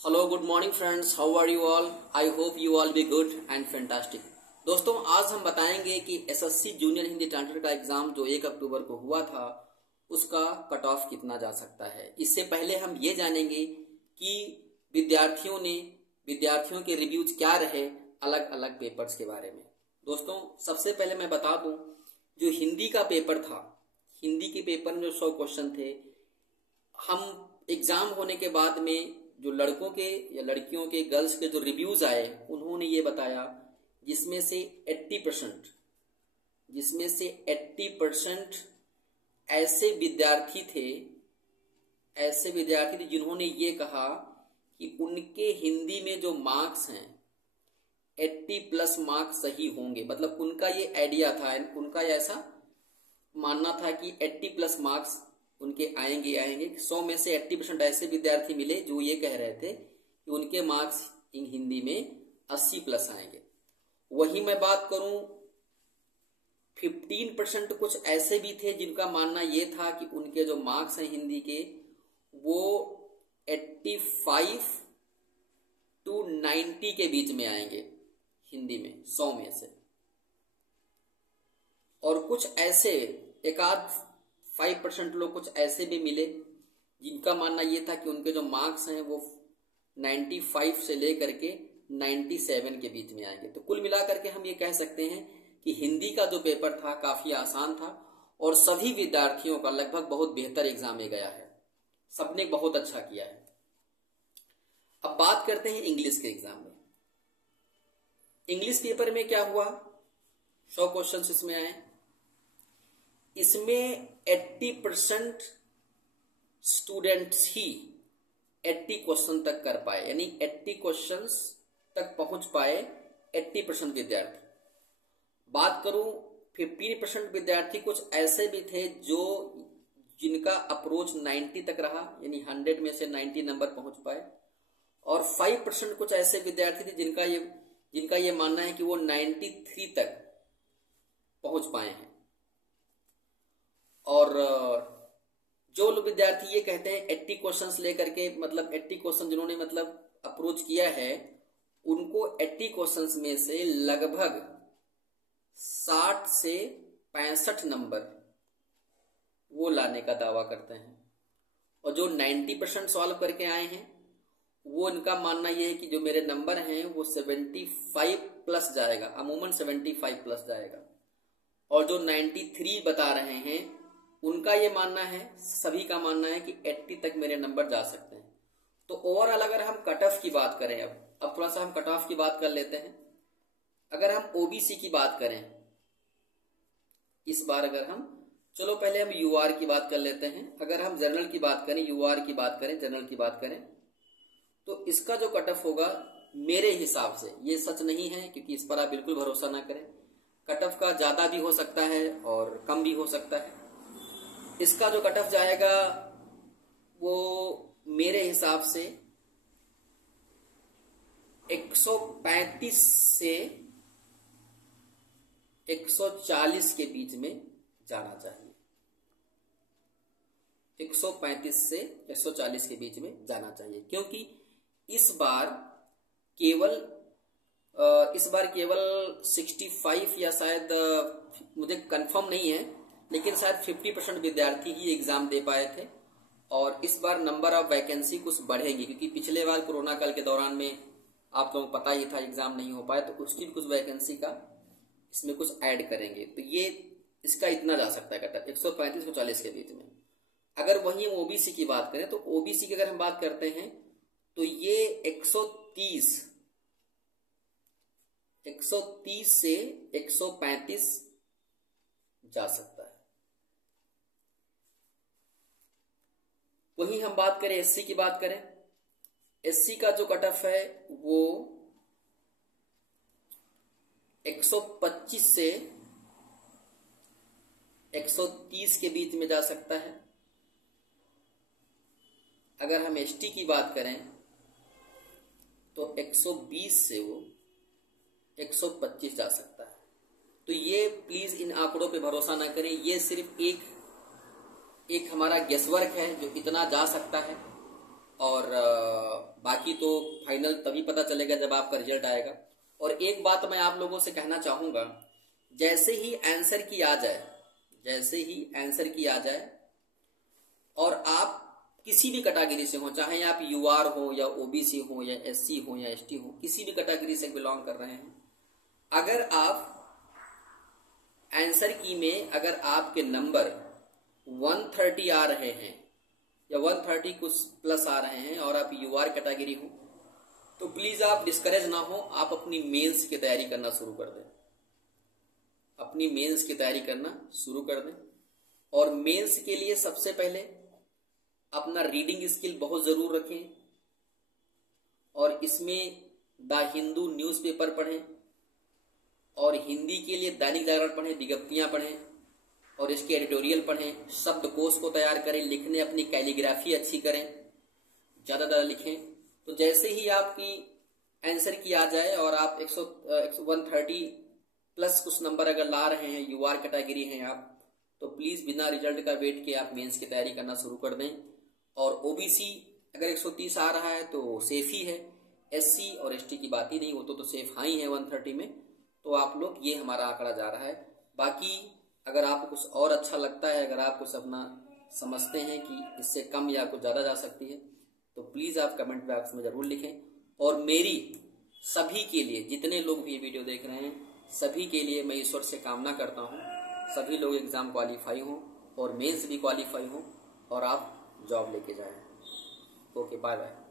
Hello good morning friends, how are you all? I hope you all be good and fantastic. दोस्तों, आज हम बताएंगे कि SSC junior Hindi translator का exam जो 1 अक्टूबर को हुआ था उसका कट ऑफ कितना जा सकता है। इससे पहले हम ये जानेंगे कि विद्यार्थियों के रिव्यूज क्या रहे अलग अलग पेपर्स के बारे में। दोस्तों, सबसे पहले मैं बता दूं, जो हिंदी का पेपर था, हिंदी के पेपर में जो 100 क्वेश्चन थे, हम एग्जाम होने के बाद में जो लड़कों के या लड़कियों के, गर्ल्स के जो रिव्यूज आए, उन्होंने ये बताया जिसमें से 80% ऐसे विद्यार्थी थे जिन्होंने ये कहा कि उनके हिंदी में जो मार्क्स हैं 80+ मार्क्स सही होंगे। मतलब उनका ये आइडिया था, उनका ऐसा मानना था कि 80+ मार्क्स उनके आएंगे। 100 में से 80% ऐसे विद्यार्थी मिले जो ये कह रहे थे कि उनके मार्क्स इन हिंदी में 80+ आएंगे। वही मैं बात करूं, 15% कुछ ऐसे भी थे जिनका मानना ये था कि उनके जो मार्क्स हैं हिंदी के वो 85 to 90 के बीच में आएंगे हिंदी में 100 में से। और कुछ ऐसे एकाध 5% लोग कुछ ऐसे भी मिले जिनका मानना ये था कि उनके जो मार्क्स हैं वो 95 से लेकर के 97 के बीच में आएंगे। तो कुल मिलाकर के हम ये कह सकते हैं कि हिंदी का जो पेपर था काफी आसान था और सभी विद्यार्थियों का लगभग बहुत बेहतर एग्जाम में गया है, सबने बहुत अच्छा किया है। अब बात करते हैं इंग्लिश के एग्जाम में। इंग्लिश पेपर में क्या हुआ, 100 क्वेश्चन इसमें आए। इसमें 80% स्टूडेंट्स ही 80 क्वेश्चन तक कर पाए, यानी 80 क्वेश्चंस तक पहुंच पाए 80% विद्यार्थी। बात करूं, 15% विद्यार्थी कुछ ऐसे भी थे जिनका अप्रोच 90 तक रहा, यानी 100 में से 90 नंबर पहुंच पाए। और 5% कुछ ऐसे विद्यार्थी थे जिनका ये मानना है कि वो 93 तक पहुंच पाए हैं। और जो लोग विद्यार्थी ये कहते हैं 80 क्वेश्चंस लेकर के, मतलब 80 क्वेश्चन जिन्होंने मतलब अप्रोच किया है, उनको 80 क्वेश्चंस में से लगभग 60 से 65 नंबर वो लाने का दावा करते हैं। और जो 90% सॉल्व करके आए हैं, वो इनका मानना ये है कि जो मेरे नंबर हैं वो 75+ जाएगा, अमूमन 75+ जाएगा। और जो 93 बता रहे हैं, उनका ये मानना है, सभी का मानना है कि 80 तक मेरे नंबर जा सकते हैं। तो ओवरऑल अगर हम कट ऑफ की बात करें, अब थोड़ा सा हम कट ऑफ की बात कर लेते हैं। अगर हम ओबीसी की बात करें इस बार, चलो पहले हम यूआर की बात कर लेते हैं। अगर हम जनरल की बात करें, यूआर की बात करें, जनरल की बात करें, तो इसका जो कट ऑफ होगा मेरे हिसाब से, ये सच नहीं है क्योंकि इस पर आप बिल्कुल भरोसा ना करें, कट ऑफ का ज्यादा भी हो सकता है और कम भी हो सकता है। इसका जो कट ऑफ जाएगा वो मेरे हिसाब से 135 से 140 के बीच में जाना चाहिए। 135 से 140 के बीच में जाना चाहिए, क्योंकि इस बार केवल 65 या शायद मुझे कंफर्म नहीं है, लेकिन शायद 50% विद्यार्थी ही एग्जाम दे पाए थे। और इस बार नंबर ऑफ वैकेंसी कुछ बढ़ेंगी, क्योंकि पिछले बार कोरोना काल के दौरान में आप लोगों को पता ही था एग्जाम नहीं हो पाया, तो उसकी कुछ वैकेंसी का इसमें कुछ ऐड करेंगे। तो ये इसका इतना जा सकता है कट ऑफ 135 से 140 के बीच में। अगर वहीं ओबीसी की बात करें, तो ओबीसी की अगर हम बात करते हैं तो ये 130 से 135 जा सकता है। वहीं हम बात करें एससी की बात करें, एससी का जो कट ऑफ है वो 125 से 130 के बीच में जा सकता है। अगर हम एसटी की बात करें तो 120 से वो 125 जा सकता है। तो ये प्लीज इन आंकड़ों पे भरोसा ना करें, ये सिर्फ एक हमारा गेसवर्क है जो इतना जा सकता है। और बाकी बाकी तो फाइनल तभी पता चलेगा जब आपका रिजल्ट आएगा। और एक बात मैं आप लोगों से कहना चाहूंगा, जैसे ही आंसर की आ जाए और आप किसी भी कैटेगरी से हो, चाहे आप यूआर हो या ओबीसी हो या एससी हो या एसटी हो, किसी भी कैटेगरी से बिलोंग कर रहे हैं, अगर आप आंसर की में अगर आपके नंबर 130 आ रहे हैं या 130 कुछ प्लस आ रहे हैं और आप यूआर कैटेगरी हो, तो प्लीज आप डिस्करेज ना हो, आप अपनी मेंस की तैयारी करना शुरू कर दें। अपनी मेंस की तैयारी करना शुरू कर दें। और मेंस के लिए सबसे पहले अपना रीडिंग स्किल बहुत जरूर रखें, और इसमें द हिंदू न्यूज़पेपर पढ़ें, और हिंदी के लिए दैनिक जागरण पढ़ें, विज्ञप्तियां पढ़ें, और इसके एडिटोरियल पढ़ें, शब्दकोश को तैयार करें, लिखने अपनी कैलीग्राफी अच्छी करें, ज्यादा लिखें। तो जैसे ही आपकी आंसर की आ जाए और आप 130 प्लस कुछ नंबर अगर ला रहे हैं, यूआर कैटेगरी हैं आप, तो प्लीज बिना रिजल्ट का वेट के आप मेंस की तैयारी करना शुरू कर दें। और ओबीसी अगर 130 आ रहा है तो सेफ ही है, एससी और एसटी की बात ही नहीं, वो तो सेफ हाई है 130 में। तो आप लोग, ये हमारा आंकड़ा जा रहा है। बाकी अगर आपको कुछ और अच्छा लगता है, अगर आप कुछ अपना समझते हैं कि इससे कम या कुछ ज्यादा जा सकती है, तो प्लीज आप कमेंट बॉक्स में जरूर लिखें। और मेरी सभी के लिए, जितने लोग भी ये वीडियो देख रहे हैं, सभी के लिए मैं ईश्वर से कामना करता हूँ सभी लोग एग्जाम क्वालिफाई हों और मेंस भी क्वालिफाई हों और आप जॉब लेके जाएं। Okay, bye bye.